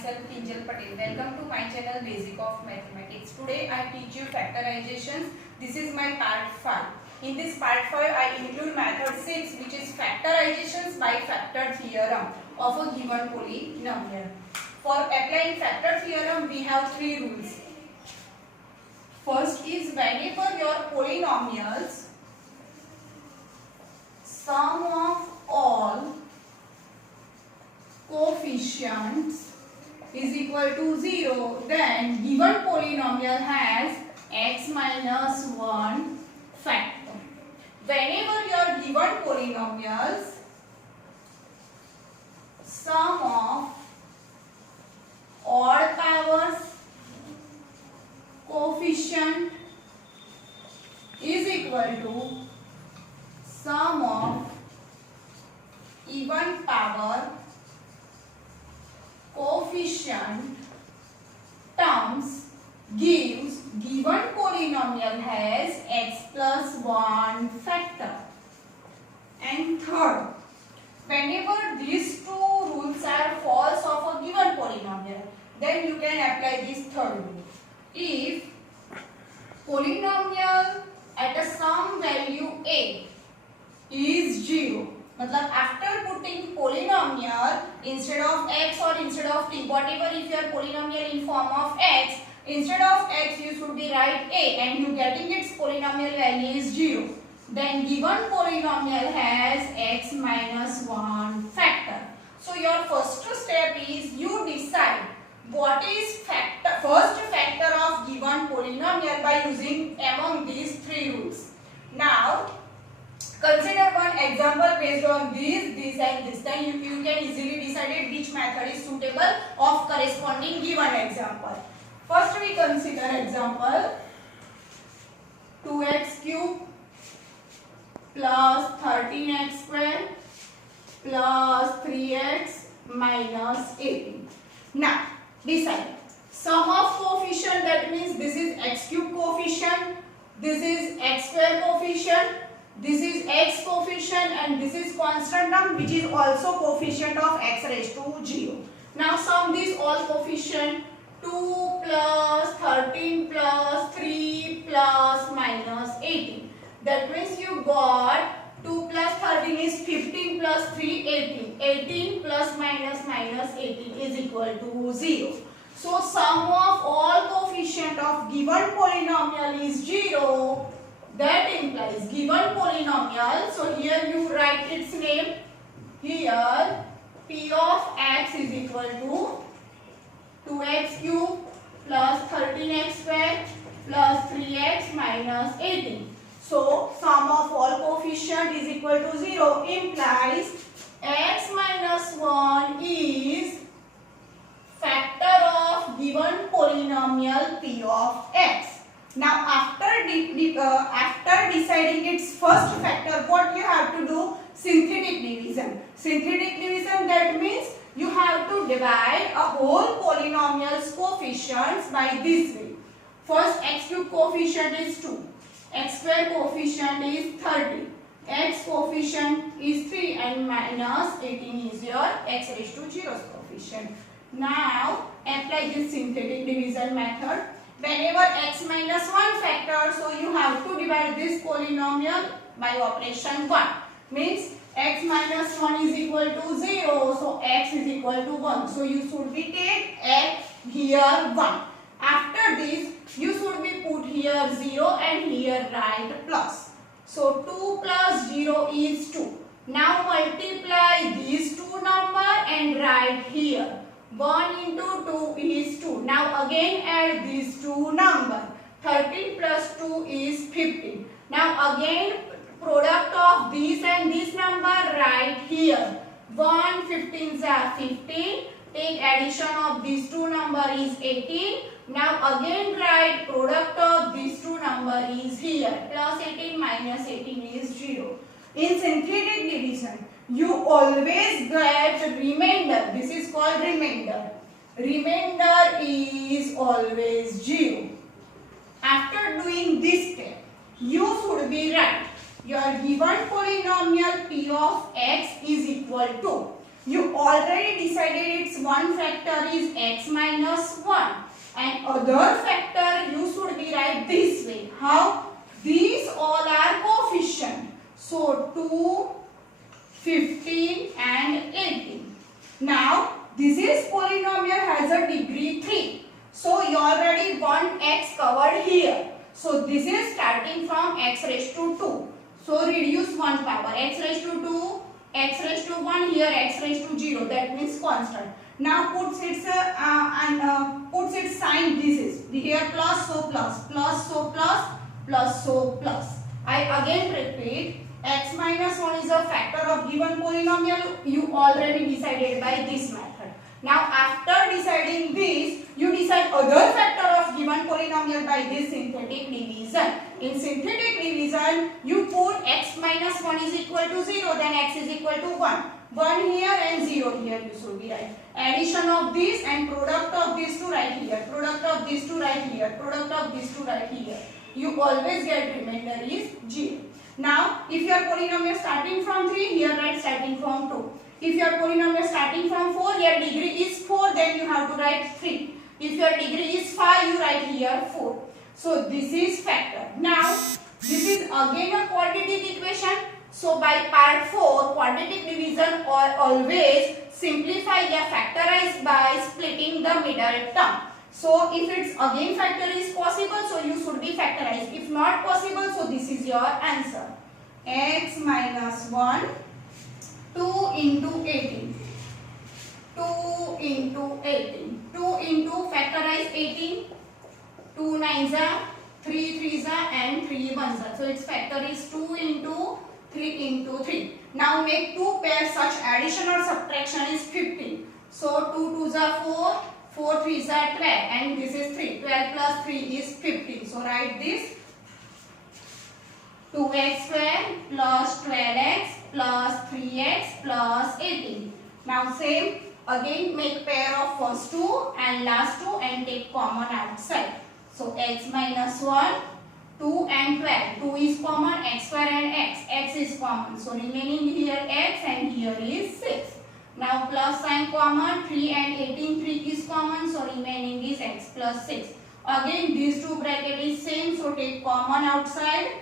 myself Kinjal Patel. Welcome to my channel Basic of Mathematics. Today I teach you factorizations. This is my part 5. In this part 5 I include method 6 which is factorizations by factor theorem of a given polynomial. For applying factor theorem we have 3 rules. First is whenever your polynomials sum of all coefficients is equal to 0, then given polynomial has x minus 1 factor. Whenever your given polynomials sum of odd powers coefficient is equal to sum of even power coefficient terms gives given polynomial has x plus 1 factor. And third, whenever these two rules are false of a given polynomial, then you can apply this third rule. If polynomial at a sum value a is 0, मतलब after putting polynomial instead of x or instead of t, whatever if your polynomial in form of x, instead of x you should be write a and you getting its polynomial value is 0. Then given polynomial has x minus 1 factor. So your first step is you decide what is first factor of given polynomial by using among these 3 rules. Now consider one example based on this and this. Then you can easily decide which method is suitable of corresponding given example. First we consider example 2x cube plus 13x square plus 3x minus 18. Now decide sum of coefficient, that means this is x cube coefficient, this is x square coefficient, this is x coefficient and this is constant term which is also coefficient of x raised to 0. Now sum these all coefficient 2 plus 13 plus 3 plus minus 18. That means you got 2 plus 13 is 15 plus 3 18. 18 plus minus 18 is equal to 0. So sum of all coefficient of given polynomial is 0. That implies given polynomial, so here you write its name. Here p of x is equal to 2x cube plus 13x square plus 3x minus 18. So sum of all coefficient is equal to 0 implies x minus 1 is factor of given polynomial p of x. Now after deciding its first factor, what you have to do? Synthetic division. Synthetic division, that means you have to divide a whole polynomial's coefficients by this way. First x cube coefficient is 2, x square coefficient is 30, x coefficient is 3 and minus 18 is your x raised to 0's coefficient. Now apply this synthetic division method. Whenever x minus 1 factor, so you have to divide this polynomial by operation 1. Means x minus 1 is equal to 0, so x is equal to 1. So you should be take x here 1. After this, you should be put here 0 and here write plus. So 2 plus 0 is 2. Now multiply these two number and write here. 1 into 2 is 2. Now again add these two number. 13 plus 2 is 15. Now again product of this and this number write here. 1 15s are 15. Take addition of these two number is 18. Now again write product of these two number is here. Plus 18 minus 18 is 0. In synthetic division, you always get remainder. This is called remainder. Remainder is always 0. After doing this step, you should be right. Your given polynomial p of x is equal to You already decided its one factor is x minus 1 and other factor you should be write this way. How? These all are coefficient. So 2, 15 and 18. Now this is polynomial has a degree 3. So you already want x covered here. So this is starting from x raised to 2. So reduce one power, x raised to 2, x raised to 1, here x raised to 0, that means constant. Now puts its sign, this is here plus, so plus, plus, so plus, plus, so plus. I again repeat, x minus 1 is a factor of given polynomial, you already decided by this method. Now after deciding this, you decide other factor of given polynomial by this synthetic division. In synthetic division, you put x minus 1 is equal to 0, then x is equal to 1. 1 here and 0 here you should be right. Addition of this and product of these two right here. Product of these two right here. Product of these two right here. You always get remainder is 0. Now, if your polynomial starting from 3, here write starting from 2. If your polynomial starting from 4, your degree is 4, then you have to write 3. If your degree is 5, you write here 4. So this is factor. Now, this is again a quadratic equation. So by part 4, quadratic division or always simplify or factorize by splitting the middle term. So if it's again factor is possible, so you should be factorized. If not possible, so this is your answer. X minus 1, 2 into 18. 2 into 18. 2 into factorize 18. 2 nines are, 3 threes are and 3 ones are. So its factor is 2 into 3 into 3. Now make two pairs, such addition or subtraction is 15. So 2 twos are 4, 4 threes are 12 and this is 3. 12 plus 3 is 15. So write this 2x square plus 12x plus 3x plus 18. Now same, again make pair of first two and last two and take common outside. So x minus 1, 2 and 12. 2 is common, x square and x. X is common. So remaining here x and here is 6. Now plus sign common, 3 and 18, 3 is common. So remaining is x plus 6. Again these two bracket is same. So take common outside.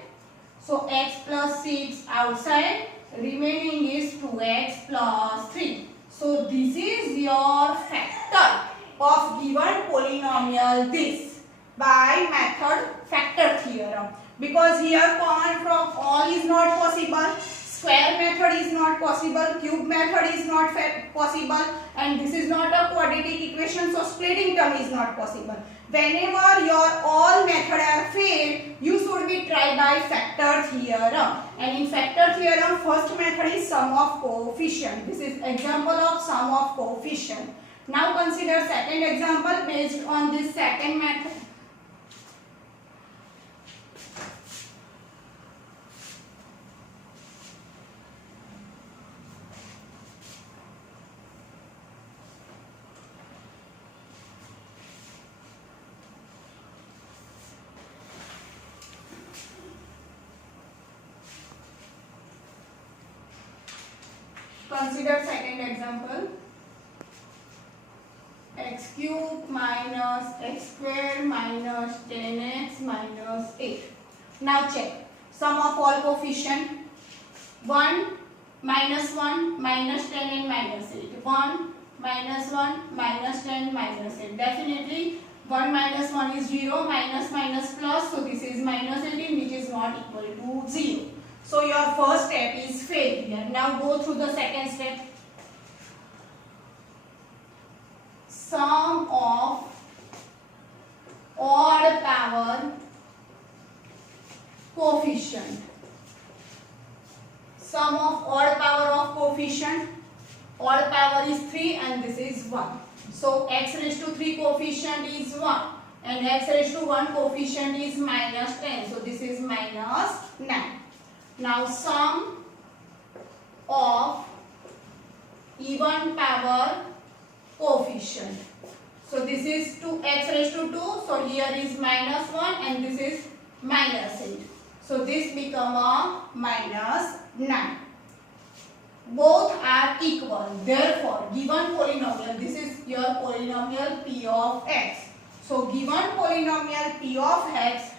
So x plus 6 outside. Remaining is 2x plus 3. So this is your factor of given polynomial this by method factor theorem. Because here common from all is not possible, square method is not possible, cube method is not possible, and this is not a quadratic equation, so splitting term is not possible. Whenever your all method are failed, you should be try by factor theorem. And in factor theorem, first method is sum of coefficient. This is example of sum of coefficient. Now consider second example based on this second method. Consider second example. X cube minus x square minus 10x minus 8. Now check. Sum of all coefficient. 1 minus 1 minus 10 and minus 8. 1 minus 1 minus 10 minus 8. Definitely 1 minus 1 is 0, minus minus plus. So this is minus 18 which is not equal to 0. So your first step is failure. Now go through the second step. Sum of odd power coefficient. Sum of odd power of coefficient. Odd power is 3 and this is 1. So x raised to 3 coefficient is 1 and x raised to 1 coefficient is minus 10. So this is minus 9. Now sum of even power coefficient. So this is 2x raised to 2. So here is minus 1 and this is minus 8. So this become a minus 9. both are equal. Therefore, given polynomial, this is your polynomial p of x. So, given polynomial p of x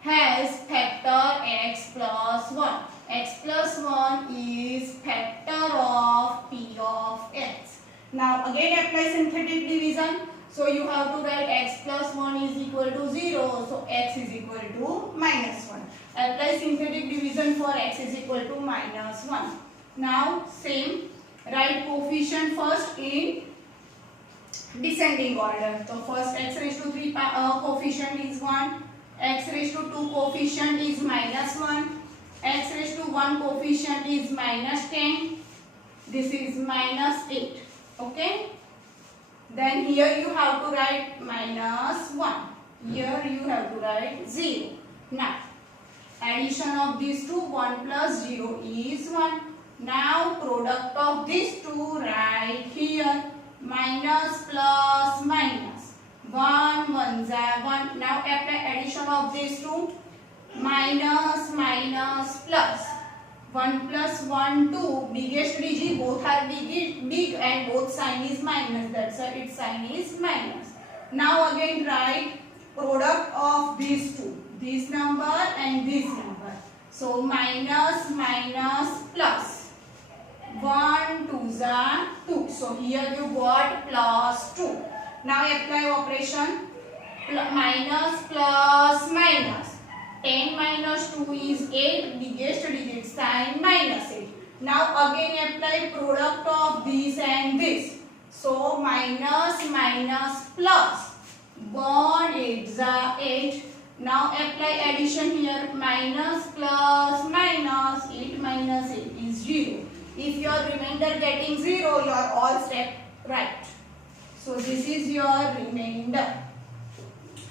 has factor x plus 1. X plus 1 is factor of p of x. Now, again apply synthetic division. So, you have to write x plus 1 is equal to 0. So, x is equal to minus 1. Apply synthetic division for x is equal to minus 1. Now, same, write coefficient first in descending order. So, first x raised to 3 coefficient is 1. X raised to 2 coefficient is minus 1. X raised to 1 coefficient is minus 10. This is minus 8. Okay. Then here you have to write minus 1. Here you have to write 0. Now, addition of these two, 1 plus 0 is 1. Now, product of these two, write here. Minus plus minus. 1, 1 is 1. Now, apply addition of these two. Minus, minus, plus. 1 plus 1, 2. Biggest digit, both are big and both sign is minus. That's why its sign is minus. Now, again write product of these two. This number and this number. So, minus, minus, plus. 1, 2 is 2. So, here you got plus 2. Now, apply operation. Minus plus minus. 10 minus 2 is 8. Biggest digit sign minus 8. Now, again apply product of this and this. So, minus, minus, plus. 1, 8 is 8. Now, apply addition here. Minus plus minus. 8 minus 8 is 0. If your remainder getting 0, you are all step right. So, this is your remainder.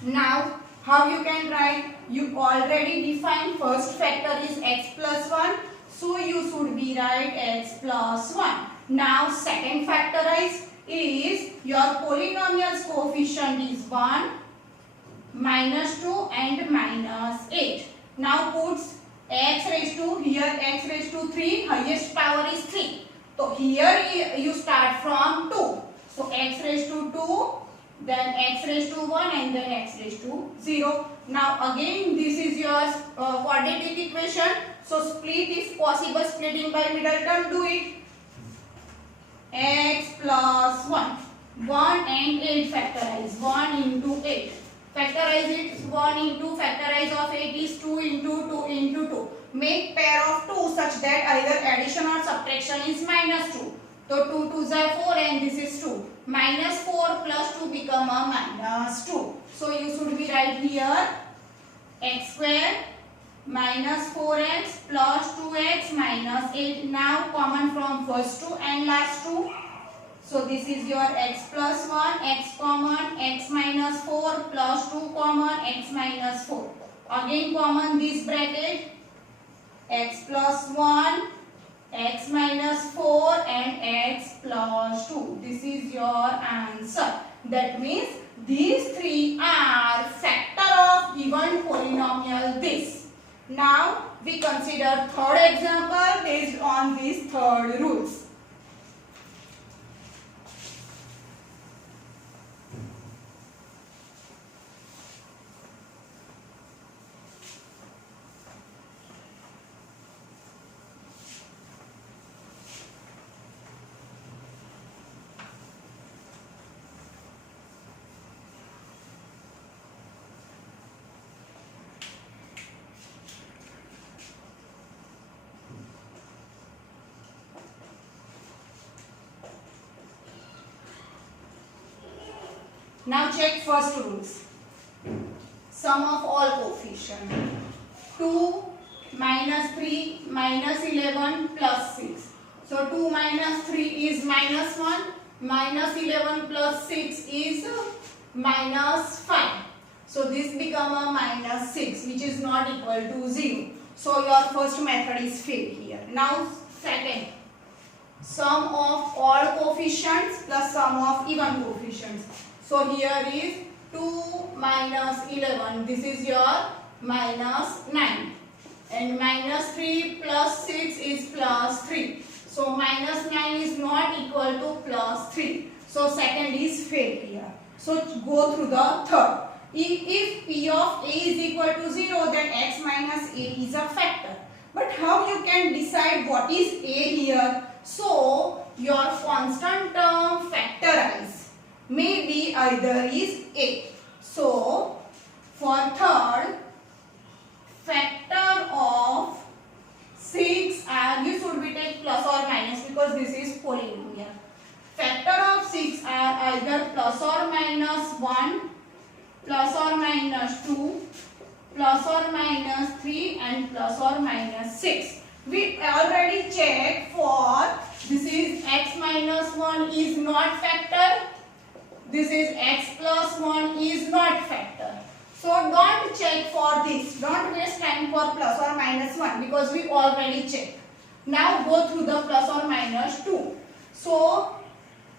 Now, how you can write? You already defined first factor is x plus 1. So, you should be write x plus 1. Now, second factorize is your polynomial's coefficient is 1, minus 2 and minus 8. Now, puts x raised to, here x raised to 3, highest power is 3. So, here you start from 2. So, x raised to 2, then x raised to 1 and then x raised to 0. Now, again this is your quadratic equation. So, split if possible, splitting by middle term, do it. X plus 1. 1 and 8 factorize. 1 into 8. Factorize it. 1 into factorize of 8 is 2 into 2 into 2. Make pair of 2 such that either addition or subtraction is minus 2. So 2 2s are 4 and this is 2. Minus 4 plus 2 become a minus 2. So you should be right here x square minus 4x plus 2x minus 8. Now common from first 2 and last 2. So this is your x plus 1, x common, x minus 4 plus 2 common, x minus 4. Again common this bracket, x plus 1, x minus 4 and x plus 2. This is your answer. That means these three are factor of given polynomial this. Now we consider third example based on these third rules. Now check first rules. Sum of all coefficient. 2 minus 3 minus 11 plus 6. So 2 minus 3 is minus 1. Minus 11 plus 6 is minus 5. So this become a minus 6 which is not equal to 0. So your first method is failed here. Now second. Sum of odd coefficients plus sum of even coefficients. So here is 2 minus 11. This is your minus 9. And minus 3 plus 6 is plus 3. So minus 9 is not equal to plus 3. So second is failed here. So go through the third. If P of A is equal to 0, then x minus A is a factor. But how you can decide what is A here? So your constant term factorize. Maybe either is A. So for third, factor of 6 are, you should be take plus or minus because this is polynomial. Factor of 6 are either plus or minus 1, plus or minus 2, plus or minus 3 and plus or minus 6. We already checked for this is x minus 1 is not factor. This is x plus 1 is not factor. So don't check for this. Don't waste time for plus or minus 1 because we already checked. Now go through the plus or minus 2. So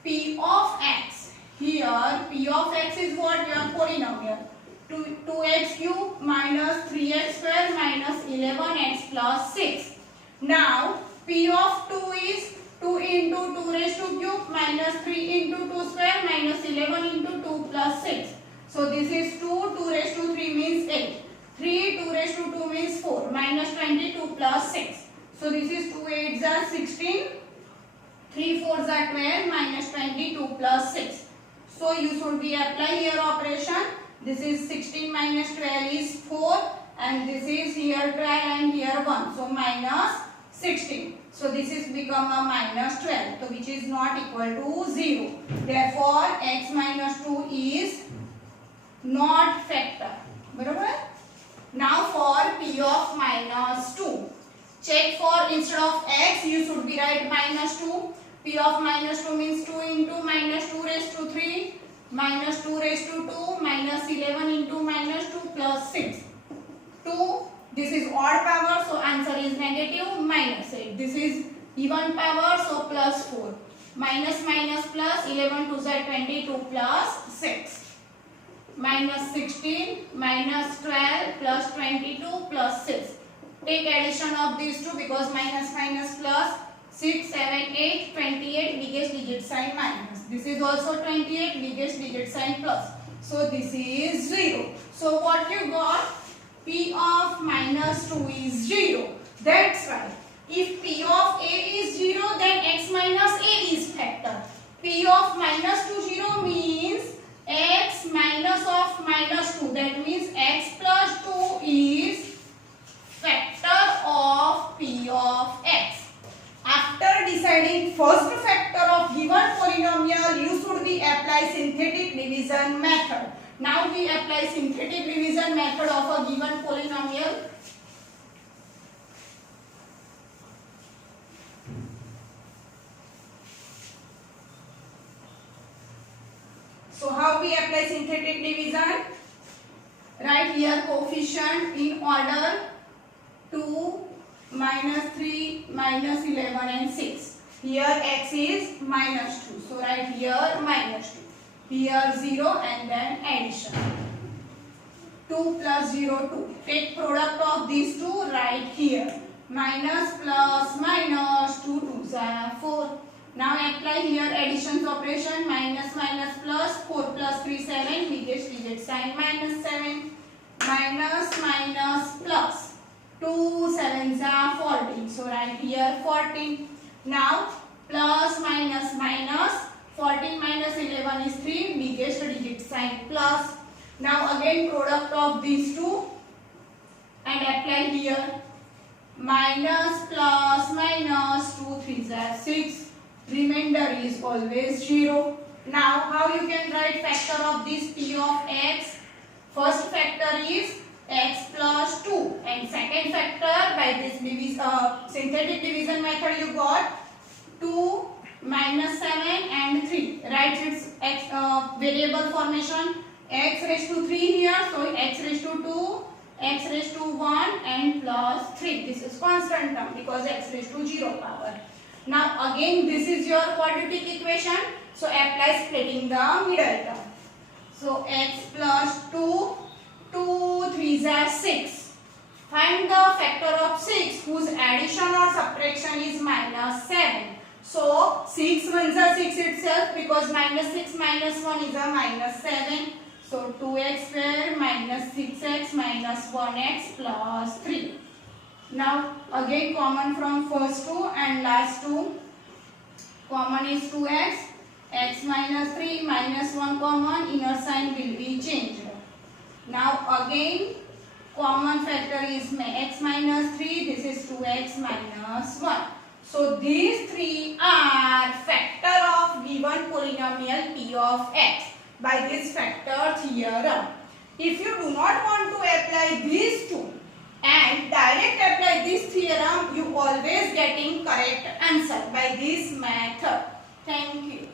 P of x. Here P of x is what? Your polynomial. 2x cube minus 3x square minus 11x plus 6. Now P of 2 is 2 into 2 raised to cube minus 3 into 2 square minus 11 into 2 plus 6. So this is 2, 2 raised to 3 means 8. 3, 2 raised to 2 means 4 minus 22 plus 6. So this is 2 8s are 16. 3 4s are 12 minus 22 plus 6. So you should be apply here operation. This is 16 minus 12 is 4 and this is here 12 and here 1. So minus 16. So this is become a minus 12. So which is not equal to 0. Therefore x minus 2 is not factor. Barabar? Now for P of minus 2. Check for instead of x you should be write minus 2. P of minus 2 means 2 into minus 2 raised to 3 minus 2 raised to 2 minus 11 into minus 2 plus 6. 2, this is odd power so answer is negative minus 8. This is even power so plus 4. Minus minus plus 11 2s are 22 plus 6. Minus 16 minus 12 plus 22 plus 6. Take addition of these two because minus minus plus 6, 7, 8, 28 biggest digit sign minus. This is also 28 biggest digit sign plus. So this is 0. So what you got? P of minus 2 is 0. That's right. If P of A is 0 then x minus A is factor. P of minus 2 0 means x minus of minus 2. That means x plus 2 is factor of P of x. After deciding first factor of given polynomial, you should be apply synthetic division method. Now we apply synthetic division method of a given polynomial. So how we apply synthetic division? Write here coefficient in order 2, minus 3, minus 11 and 6. Here x is minus 2. So write here minus 2. Here 0 and then addition. 2 plus 0, 2. Take product of these two, write here. Minus plus minus 2 2s are 4. Now apply here additions operation. Minus minus plus 4 plus 3 7. Biggest digit sign minus 7. Minus minus plus 2 7s are 14. So write here 14. Now plus minus minus 14 minus 11 is 3. Biggest digit sign plus. Now again product of these two and apply here. Minus plus minus 2 3s are 6. Remainder is always 0. Now how you can write factor of this P of x? First factor is x plus 2 and second factor by this synthetic division method you got 2 minus 7 and 3. Write its x variable formation x raised to 3 here. So x raised to 2, x raised to 1 and plus 3. This is constant term because x raised to 0 power. Now again this is your quadratic equation. So apply splitting the middle term. So x plus 2, 2 3s are 6. Find the factor of 6 whose addition or subtraction is minus 7. So 6 ones are 6 itself, because minus 6 minus 1 is a minus 7. So 2x square minus 6x minus 1x plus 3. Now again common from first two and last two. Common is 2x. X minus 3 minus 1 common, inner sign will be changed. Now again common factor is x minus 3, this is 2x minus 1. So these three are factor of given polynomial p of x by this factor theorem. If you do not want to apply these two and direct apply this theorem, you always getting correct answer by this method. Thank you.